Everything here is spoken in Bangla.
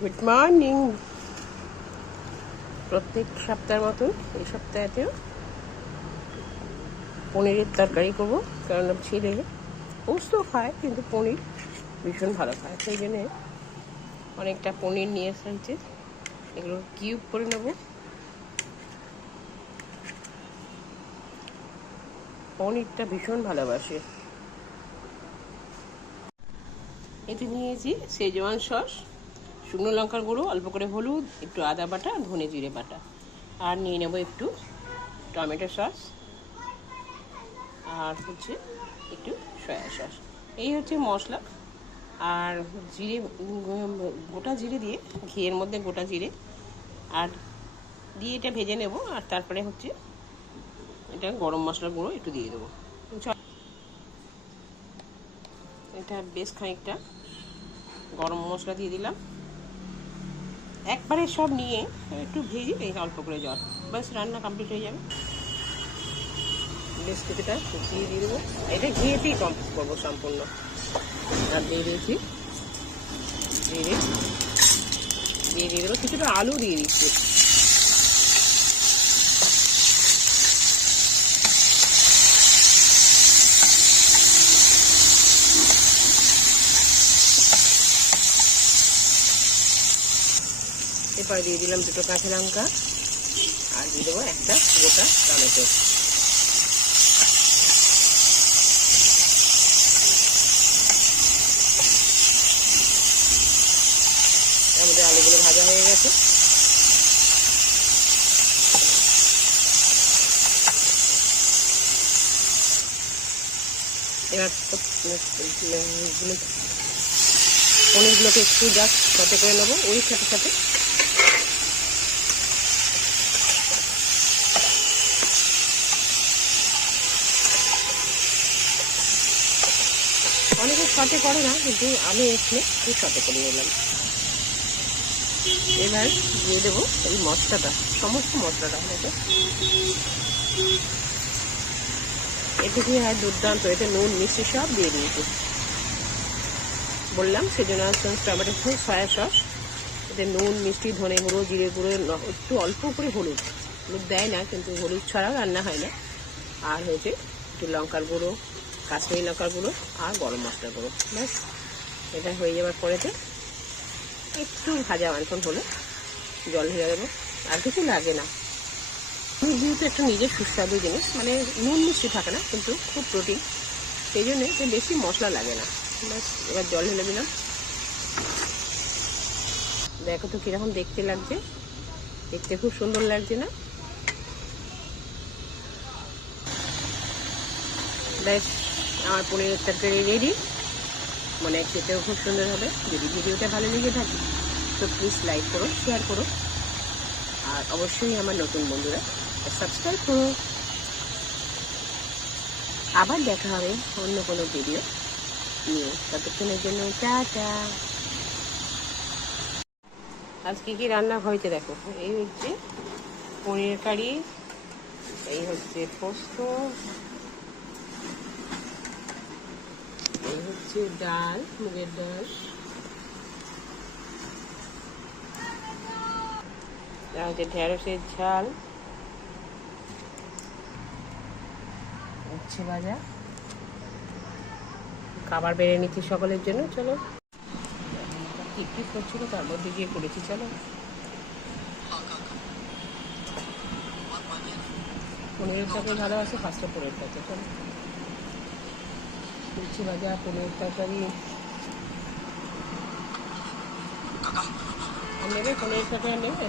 Good morning. প্রত্যেক সপ্তাহের মতন এই সপ্তাহেতেও পনিরের তরকারি করবো, কারণ ছেলে পোস্ত খায় কিন্তু পনির ভীষণ ভালো খায়, সেই জন্যে অনেকটা পনির নিয়ে এসেছে। এগুলো কিউব করে নেব। পনিরটা ভীষণ ভালোবাসে। এতে নিয়েছি শেজওয়ান সস, শুকনো লঙ্কার গুঁড়ো, অল্প করে হলুদ, একটু আদা বাটা, ধনে জিরে বাটা, আর নিয়ে নেব একটু টমেটো সস, আর হচ্ছে একটু সয়া সস। এই হচ্ছে মশলা। আর জিরে, গোটা জিরে দিয়ে, ঘিয়ের মধ্যে গোটা জিরে আর দিয়ে এটা ভেজে নেব। আর তারপরে হচ্ছে এটা গরম মশলার গুঁড়ো একটু দিয়ে দেবো। এটা বেশ খানিকটা গরম মশলা দিয়ে দিলাম। একবারে সব নিয়ে একটু ভেজে এই অল্প করে জল, ব্যাস রান্না কমপ্লিট হয়ে যাবে। বেশ কিছুটা ঘিয়ে দিয়ে দেবো। এটা ঘিয়েতেই কমপ্লিট করবো সম্পূর্ণ। আর দিয়ে দিয়েছি জিরে, দিয়ে দেবো কিছুটা আলু দিয়ে দিচ্ছি। এরপরে দিয়ে দিলাম দুটো কাঁচা লঙ্কা, আর দিয়ে দেবো একটা গোটা টমেটো। আমাদের আলুগুলো ভাজা হয়ে গেছে। এবার পনিরগুলোকে একটু জাস্ট সতে করে নেবো। ওই সাথে সাথে অনেকে সতে করে না, কিন্তু আমি এখানে একটু সতে করে নিলাম। এবার দিয়ে দেবো এই মশলাটা, সমস্ত মশলাটা এতে কি হয় দুর্দান্ত। এতে নুন মিষ্টি সব দিয়ে দিয়েছি। বললাম সেজন্য sauce, tomato sauce, soya sauce. এতে নুন মিষ্টি, ধনে গুঁড়ো, জিরে গুঁড়ো, একটু অল্প করে হলুদ দেয় না, কিন্তু হলুদ ছাড়াও রান্না হয় না। আর হয়েছে একটু লঙ্কার গুঁড়ো, কাশ্মীরি লঙ্কার গুঁড়ো, আর গরম মশলার গুঁড়ো। ব্যাস এটা হয়ে যাওয়ার পরেতে একটু ভাজা মাখন হলে জল ঢেলে দেবো। আর কিছু লাগে না। যেহেতু একটা নিজের সুস্বাদু জিনিস, মানে নুন মিষ্টি থাকে না, কিন্তু খুব প্রোটিন, সেই জন্য এতে বেশি মশলা লাগে না। ব্যাস এবার জল ঢেলে দিলাম। দেখো তো কীরকম দেখতে লাগছে, দেখতে খুব সুন্দর লাগছে না? ব্যাস আমার পনিরের তরকারি রেডি। মনে হয় খেতেও খুব সুন্দর হবে। যদি ভিডিওটা ভালো লেগে থাকে তো প্লিজ লাইক করো, শেয়ার করো, আর অবশ্যই আমার নতুন বন্ধুরা সাবস্ক্রাইব করো। আবার দেখা হবে অন্য কোনো ভিডিও নিয়ে। ততক্ষণের জন্য টাটা। আজকে কি রান্না হয়েছে দেখো। এই হচ্ছে পনির কারি, এই হচ্ছে পোস্ত, এই হচ্ছে ডাল, মুগের ডাল, হচ্ছে ঢেঁড়সের ঝাল, উচ্ছে ভাজা। খাবার বেড়ে নিচ্ছি সকলের জন্য। চলো, কি করছিল তার মধ্যে গিয়ে করেছি। চলো, পনিরের তরকারি ভালো আছে, ফার্স্টে পনির তরকারি। চলো, উচ্ছে ভাজা, পনির তরকারি। আর নেবে পনির তরকারি নেবে?